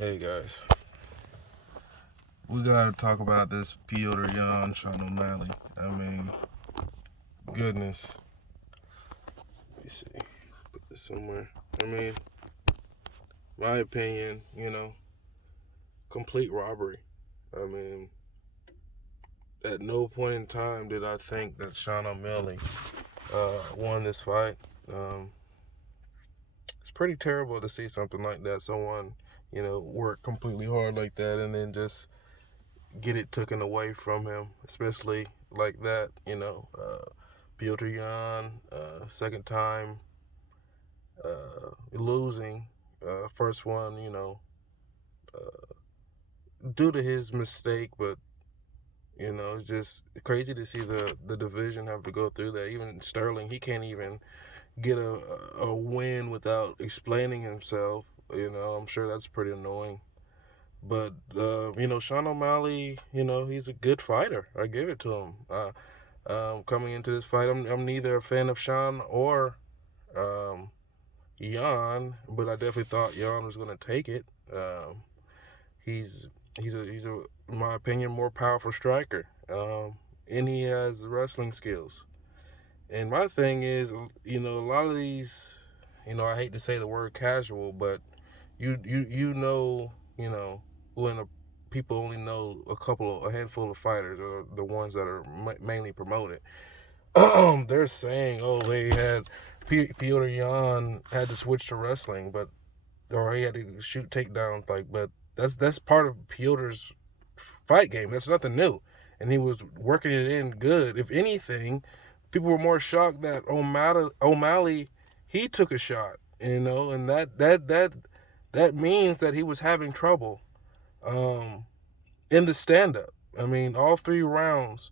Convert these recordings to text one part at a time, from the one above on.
Hey guys, we gotta talk about this Petr Sean O'Malley. I mean, goodness. Let me see. Put this somewhere. I mean, my opinion, complete robbery. I mean, at no point in time did I think that Sean O'Malley won this fight. It's pretty terrible to see something like that. Someone, work completely hard like that and then just get it taken away from him, especially like that. Petr second time losing. First one, due to his mistake, but it's just crazy to see the division have to go through that. Even Sterling, he can't even get a win without explaining himself. I'm sure that's pretty annoying. But Sean O'Malley, he's a good fighter. I give it to him. Coming into this fight, I'm neither a fan of Sean or Jan, but I definitely thought Jan was going to take it. He's a, in my opinion, more powerful striker, and he has wrestling skills. And my thing is, a lot of these, I hate to say the word casual, but when people only know a handful of fighters, or the ones that are mainly promoted. They're saying, oh, they had Petr Yan had to switch to wrestling, or he had to shoot takedowns, but that's part of Petr's fight game. That's nothing new, and he was working it in good. If anything, people were more shocked that O'Malley he took a shot, and that means that he was having trouble in the stand-up. I mean, all 3 rounds,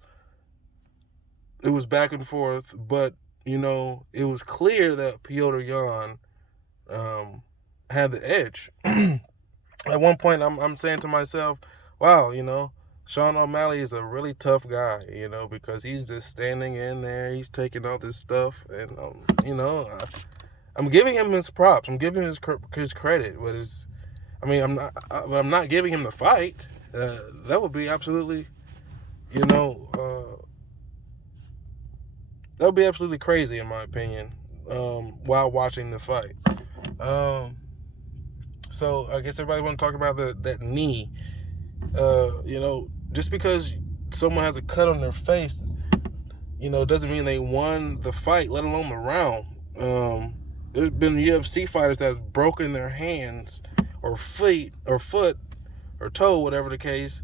it was back and forth, but, it was clear that Petr Yan had the edge. At one point, I'm saying to myself, wow, Sean O'Malley is a really tough guy, because he's just standing in there, he's taking all this stuff, and, I'm giving him his props, I'm giving him his credit, but I'm not giving him the fight. That would be absolutely, that would be absolutely crazy in my opinion. While watching the fight, so I guess everybody want to talk about that knee. Just because someone has a cut on their face, doesn't mean they won the fight, let alone the round. There's been UFC fighters that have broken their hands or feet or foot or toe, whatever the case,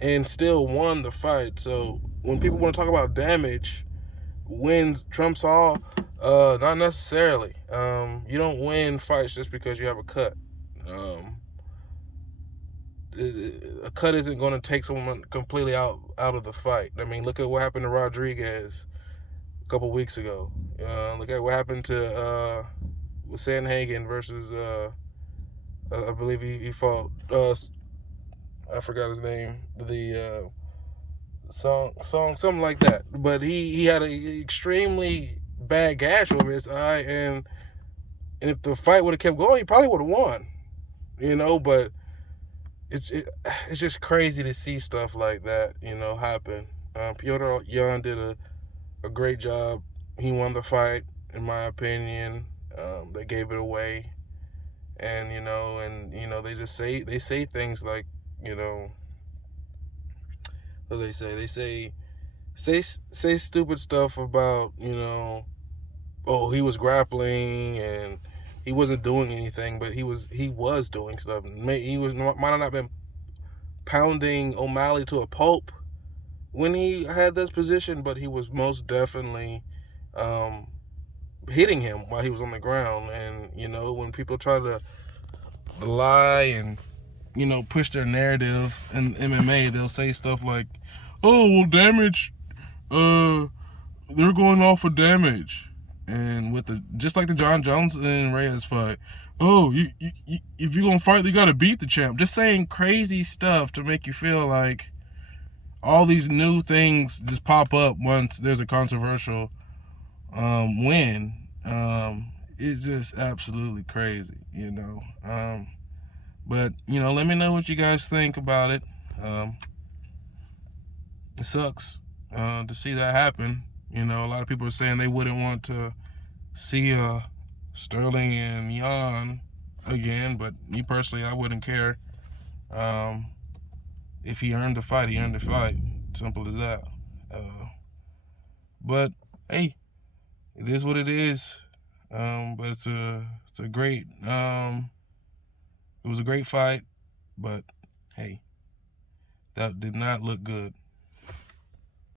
and still won the fight. So when people want to talk about damage, wins trumps all, not necessarily. You don't win fights just because you have a cut. A cut isn't going to take someone completely out of the fight. I mean, look at what happened to Rodriguez a couple weeks ago. Look at what happened to Sandhagen versus I believe he fought I forgot his name, the song something like that, but he had an extremely bad gash over his eye, and if the fight would have kept going, he probably would have won, but it's just crazy to see stuff like that happen. Petr Yan did a great job. He won the fight, in my opinion. They gave it away, and they just say things like, what do they say? They say stupid stuff about, oh, he was grappling and he wasn't doing anything, but he was doing stuff. Might have not been pounding O'Malley to a pulp when he had this position, but he was most definitely hitting him while he was on the ground. And when people try to lie and push their narrative in MMA, they'll say stuff like, oh, well, damage, they're going off of damage. And with just like the John Jones and Reyes fight, oh, you if you're gonna fight, you gotta beat the champ. Just saying crazy stuff to make you feel like all these new things just pop up once there's a controversial win. It's just absolutely crazy, But, let me know what you guys think about it. It sucks to see that happen. A lot of people are saying they wouldn't want to see Sterling and Jan again, but me personally, I wouldn't care. If he earned the fight, he earned the fight. Simple as that. But hey, it is what it is. But it's a great it was a great fight, but hey, that did not look good.